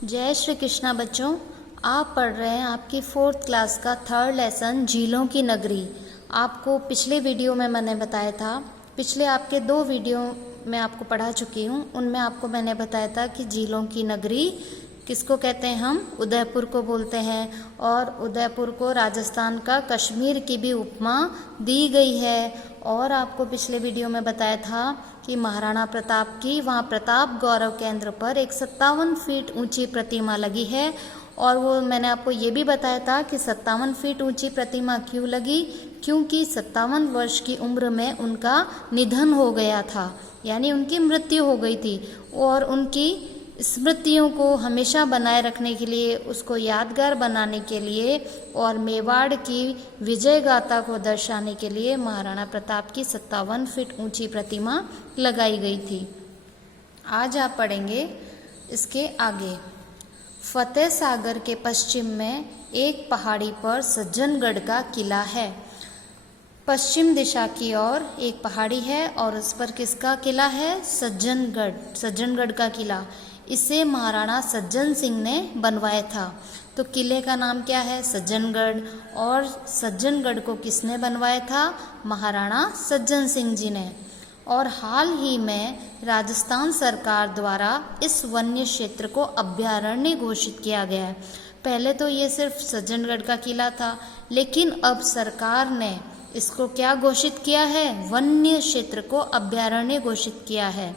जय श्री कृष्णा बच्चों, आप पढ़ रहे हैं आपकी 4th क्लास का 3rd लेसन झीलों की नगरी। आपको पिछले वीडियो में मैंने बताया था, पिछले आपके 2 वीडियो मैं आपको पढ़ा चुकी हूँ, उनमें आपको मैंने बताया था कि झीलों की नगरी किसको कहते हैं। हम उदयपुर को बोलते हैं और उदयपुर को राजस्थान का कश्मीर की भी उपमा दी गई है। और आपको पिछले वीडियो में बताया था कि महाराणा प्रताप की वहाँ प्रताप गौरव केंद्र पर एक 57 फीट ऊंची प्रतिमा लगी है। और वो मैंने आपको ये भी बताया था कि 57 फीट ऊंची प्रतिमा क्यों लगी, क्योंकि 57 वर्ष की उम्र में उनका निधन हो गया था, यानी उनकी मृत्यु हो गई थी। और उनकी स्मृतियों को हमेशा बनाए रखने के लिए, उसको यादगार बनाने के लिए और मेवाड़ की विजय गाथा को दर्शाने के लिए महाराणा प्रताप की 57 फीट ऊंची प्रतिमा लगाई गई थी। आज आप पढ़ेंगे इसके आगे। फतेह सागर के पश्चिम में एक पहाड़ी पर सज्जनगढ़ का किला है। पश्चिम दिशा की ओर एक पहाड़ी है और उस पर किसका किला है? सज्जनगढ़ का किला। इसे महाराणा सज्जन सिंह ने बनवाया था। तो किले का नाम क्या है? सज्जनगढ़। और सज्जनगढ़ को किसने बनवाया था? महाराणा सज्जन सिंह जी ने। और हाल ही में राजस्थान सरकार द्वारा इस वन्य क्षेत्र को अभयारण्य घोषित किया गया है। पहले तो ये सिर्फ सज्जनगढ़ का किला था, लेकिन अब सरकार ने इसको क्या घोषित किया है? वन्य क्षेत्र को अभयारण्य घोषित किया है।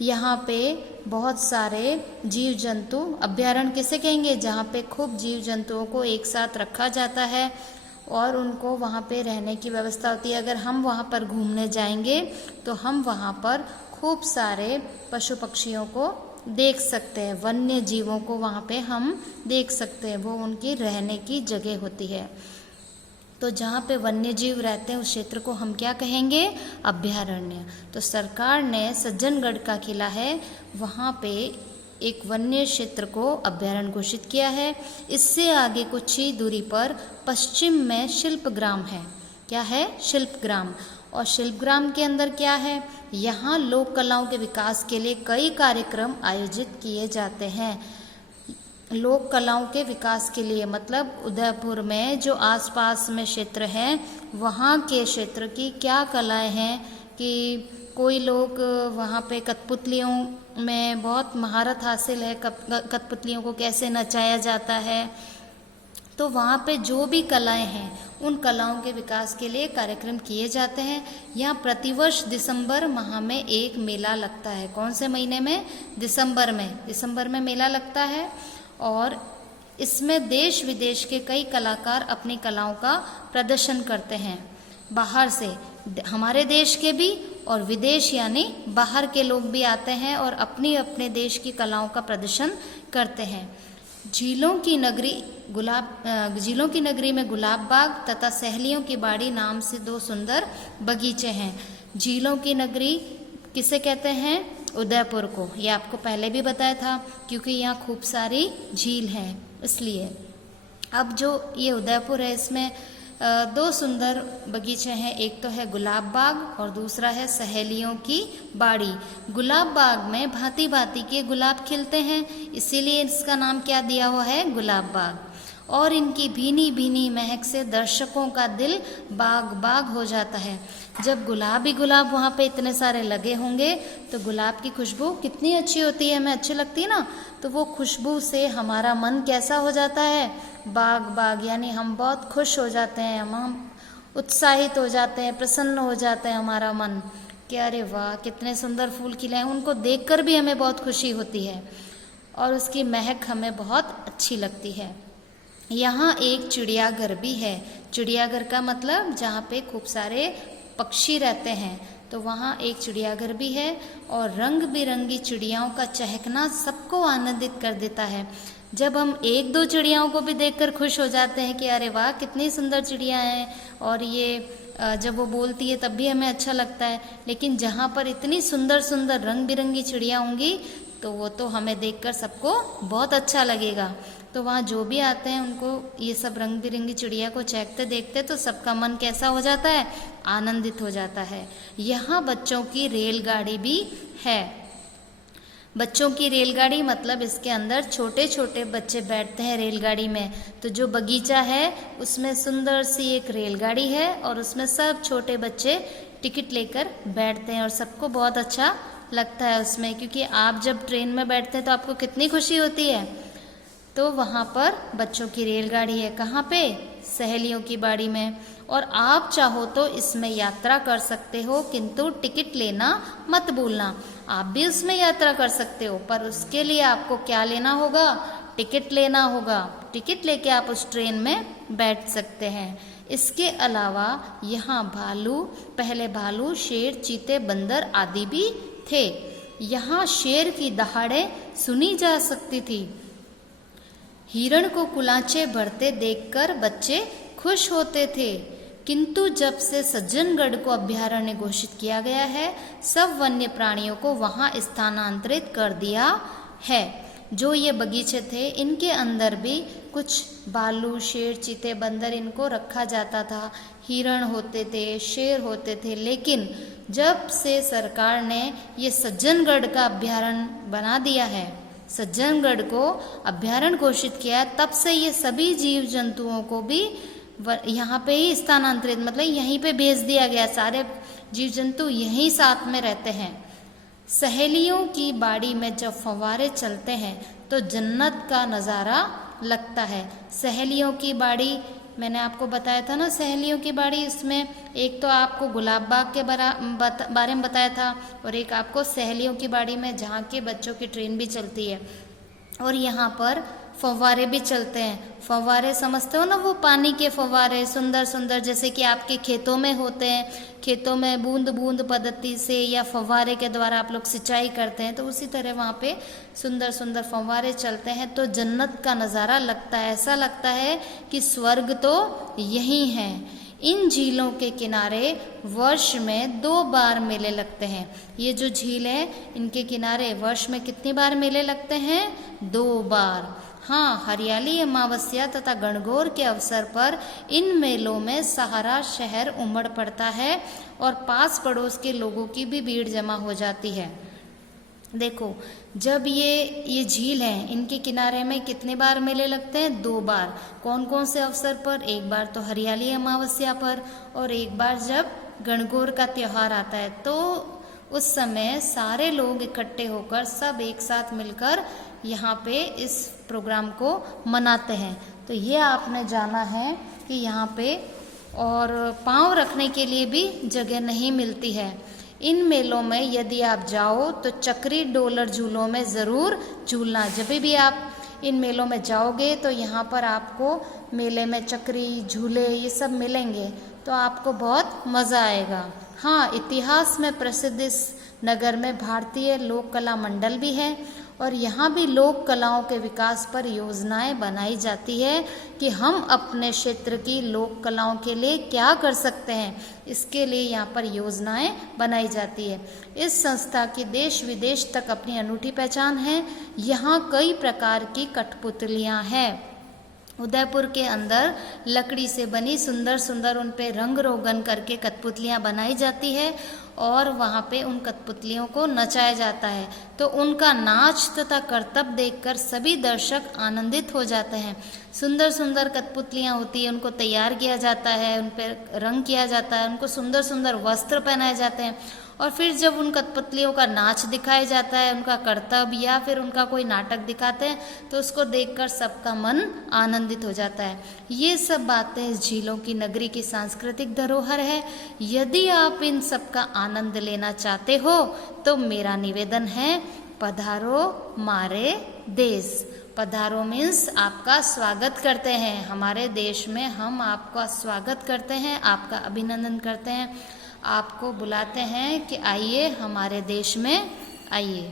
यहाँ पे बहुत सारे जीव जंतु, अभयारण्य किसे कहेंगे? जहाँ पे खूब जीव जंतुओं को एक साथ रखा जाता है और उनको वहाँ पे रहने की व्यवस्था होती है। अगर हम वहाँ पर घूमने जाएंगे तो हम वहाँ पर खूब सारे पशु पक्षियों को देख सकते हैं, वन्य जीवों को वहाँ पे हम देख सकते हैं। वो उनकी रहने की जगह होती है। तो जहाँ पे वन्य जीव रहते हैं उस क्षेत्र को हम क्या कहेंगे? अभयारण्य। तो सरकार ने सज्जनगढ़ का किला है, वहाँ पे एक वन्य क्षेत्र को अभयारण्य घोषित किया है। इससे आगे कुछ ही दूरी पर पश्चिम में शिल्पग्राम है। क्या है? शिल्पग्राम। और शिल्पग्राम के अंदर क्या है? यहाँ लोक कलाओं के विकास के लिए कई कार्यक्रम आयोजित किए जाते हैं। लोक कलाओं के विकास के लिए मतलब उदयपुर में जो आसपास में क्षेत्र हैं, वहाँ के क्षेत्र की क्या कलाएं हैं कि कोई लोग वहाँ पे कठपुतलियों में बहुत महारत हासिल है, कठपुतलियों को कैसे नचाया जाता है। तो वहाँ पे जो भी कलाएं हैं उन कलाओं के विकास के लिए कार्यक्रम किए जाते हैं। यहाँ प्रतिवर्ष दिसंबर माह में एक मेला लगता है। कौन से महीने में? दिसंबर में मेला लगता है। और इसमें देश विदेश के कई कलाकार अपनी कलाओं का प्रदर्शन करते हैं। बाहर से, हमारे देश के भी और विदेश यानी बाहर के लोग भी आते हैं और अपनी अपने देश की कलाओं का प्रदर्शन करते हैं। झीलों की नगरी में गुलाब बाग तथा सहेलियों की बाड़ी नाम से 2 सुंदर बगीचे हैं। झीलों की नगरी किसे कहते हैं? उदयपुर को। ये आपको पहले भी बताया था, क्योंकि यहाँ खूब सारी झील हैं इसलिए। अब जो ये उदयपुर है, इसमें 2 सुंदर बगीचे हैं। एक तो है गुलाब बाग और दूसरा है सहेलियों की बाड़ी। गुलाब बाग में भांति भांति के गुलाब खिलते हैं, इसीलिए इसका नाम क्या दिया हुआ है? गुलाब बाग। और इनकी भीनी भीनी महक से दर्शकों का दिल बाग बाग हो जाता है। जब गुलाब ही गुलाब वहाँ पे इतने सारे लगे होंगे तो गुलाब की खुशबू कितनी अच्छी होती है, हमें अच्छी लगती है ना। तो वो खुशबू से हमारा मन कैसा हो जाता है? बाग बाग, यानी हम बहुत खुश हो जाते हैं, हम उत्साहित हो जाते हैं, प्रसन्न हो जाते हैं हमारा मन कि अरे वाह कितने सुंदर फूल खिले हैं। उनको देखकर भी हमें बहुत खुशी होती है और उसकी महक हमें बहुत अच्छी लगती है। यहाँ एक चिड़ियाघर भी है। चिड़ियाघर का मतलब जहाँ पे खूब सारे पक्षी रहते हैं, तो वहाँ एक चिड़ियाघर भी है। और रंग बिरंगी चिड़ियाओं का चहकना सबको आनंदित कर देता है। जब हम 1-2 चिड़ियाओं को भी देखकर खुश हो जाते हैं कि अरे वाह कितनी सुंदर चिड़िया हैं, और ये जब वो बोलती है तब भी हमें अच्छा लगता है। लेकिन जहाँ पर इतनी सुंदर सुंदर रंग बिरंगी चिड़िया होंगी तो वो तो हमें देखकर सबको बहुत अच्छा लगेगा। तो वहाँ जो भी आते हैं उनको ये सब रंग बिरंगी चिड़िया को चहकते देखते तो सबका मन कैसा हो जाता है? आनंदित हो जाता है। यहाँ बच्चों की रेलगाड़ी भी है। बच्चों की रेलगाड़ी मतलब इसके अंदर छोटे छोटे बच्चे बैठते हैं रेलगाड़ी में। तो जो बगीचा है उसमें सुंदर सी एक रेलगाड़ी है और उसमें सब छोटे बच्चे टिकट लेकर बैठते हैं और सबको बहुत अच्छा लगता है उसमें, क्योंकि आप जब ट्रेन में बैठते हैं तो आपको कितनी खुशी होती है। तो वहाँ पर बच्चों की रेलगाड़ी है, कहाँ पे? सहेलियों की बाड़ी में। और आप चाहो तो इसमें यात्रा कर सकते हो, किंतु टिकट लेना मत भूलना। आप भी उसमें यात्रा कर सकते हो, पर उसके लिए आपको क्या लेना होगा? टिकट लेना होगा। टिकट लेके आप उस ट्रेन में बैठ सकते हैं। इसके अलावा यहाँ पहले भालू, शेर, चीते, बंदर आदि भी थे। यहाँ शेर की दहाड़े सुनी जा सकती थी। हिरण को कुलाचे भरते देखकर बच्चे खुश होते थे। किंतु जब से सज्जनगढ़ को अभ्यारण्य घोषित किया गया है, सब वन्य प्राणियों को वहां स्थानांतरित कर दिया है। जो ये बगीचे थे इनके अंदर भी कुछ भालू, शेर, चीते, बंदर इनको रखा जाता था। हिरण होते थे, शेर होते थे, लेकिन जब से सरकार ने ये सज्जनगढ़ का अभ्यारण्य बना दिया है, सज्जनगढ़ को अभ्यारण्य घोषित किया, तब से ये सभी जीव जंतुओं को भी यहाँ पे ही स्थानांतरित मतलब यहीं पे भेज दिया गया। सारे जीव जंतु यहीं साथ में रहते हैं। सहेलियों की बाड़ी में जब फव्वारे चलते हैं तो जन्नत का नज़ारा लगता है। सहेलियों की बाड़ी मैंने आपको बताया था ना, सहेलियों की बाड़ी, इसमें एक तो आपको गुलाब बाग के बारे में बताया था और एक आपको सहेलियों की बाड़ी में जहाँ के बच्चों की ट्रेन भी चलती है और यहाँ पर फव्वारे भी चलते हैं। फव्वारे समझते हो ना, वो पानी के फव्वारे सुंदर सुंदर, जैसे कि आपके खेतों में होते हैं। खेतों में बूंद बूंद पद्धति से या फव्वारे के द्वारा आप लोग सिंचाई करते हैं, तो उसी तरह वहाँ पे सुंदर सुंदर फव्वारे चलते हैं। तो जन्नत का नज़ारा लगता है, ऐसा लगता है कि स्वर्ग तो यही है। इन झीलों के किनारे वर्ष में 2 बार मेले लगते हैं। ये जो झील है इनके किनारे वर्ष में कितनी बार मेले लगते हैं? 2 बार। हाँ, हरियाली अमावस्या तथा गणगौर के अवसर पर इन मेलों में सहारा शहर उमड़ पड़ता है और पास पड़ोस के लोगों की भी भीड़ जमा हो जाती है। देखो, जब ये झील है, इनके किनारे में कितने बार मेले लगते हैं? 2 बार। कौन कौन से अवसर पर? एक बार तो हरियाली अमावस्या पर और एक बार जब गणगौर का त्यौहार आता है, तो उस समय सारे लोग इकट्ठे होकर सब एक साथ मिलकर यहाँ पे इस प्रोग्राम को मनाते हैं। तो ये आपने जाना है कि यहाँ पे और पाँव रखने के लिए भी जगह नहीं मिलती है। इन मेलों में यदि आप जाओ तो चक्री डोलर झूलों में ज़रूर झूलना। जब भी आप इन मेलों में जाओगे तो यहाँ पर आपको मेले में चक्री, झूले ये सब मिलेंगे, तो आपको बहुत मज़ा आएगा। हाँ, इतिहास में प्रसिद्ध इस नगर में भारतीय लोक कला मंडल भी है और यहाँ भी लोक कलाओं के विकास पर योजनाएं बनाई जाती है कि हम अपने क्षेत्र की लोक कलाओं के लिए क्या कर सकते हैं। इसके लिए यहाँ पर योजनाएं बनाई जाती है। इस संस्था की देश विदेश तक अपनी अनूठी पहचान है। यहाँ कई प्रकार की कठपुतलियाँ हैं। उदयपुर के अंदर लकड़ी से बनी सुंदर सुंदर उन पे रंग रोगन करके कठपुतलियाँ बनाई जाती है और वहाँ पे उन कठपुतलियों को नचाया जाता है। तो उनका नाच तथा करतब देखकर सभी दर्शक आनंदित हो जाते हैं। सुंदर सुंदर कठपुतलियाँ होती हैं, उनको तैयार किया जाता है, उन पर रंग किया जाता है, उनको सुंदर सुंदर वस्त्र पहनाए जाते हैं और फिर जब उन कठपुतलियों का नाच दिखाया जाता है, उनका करतब या फिर उनका कोई नाटक दिखाते हैं, तो उसको देखकर सबका मन आनंदित हो जाता है। ये सब बातें इस झीलों की नगरी की सांस्कृतिक धरोहर है। यदि आप इन सब का आनंद लेना चाहते हो तो मेरा निवेदन है, पधारो मारे देश। पधारो मीन्स आपका स्वागत करते हैं। हमारे देश में हम आपका स्वागत करते हैं, आपका अभिनंदन करते हैं, आपको बुलाते हैं कि आइए हमारे देश में आइए।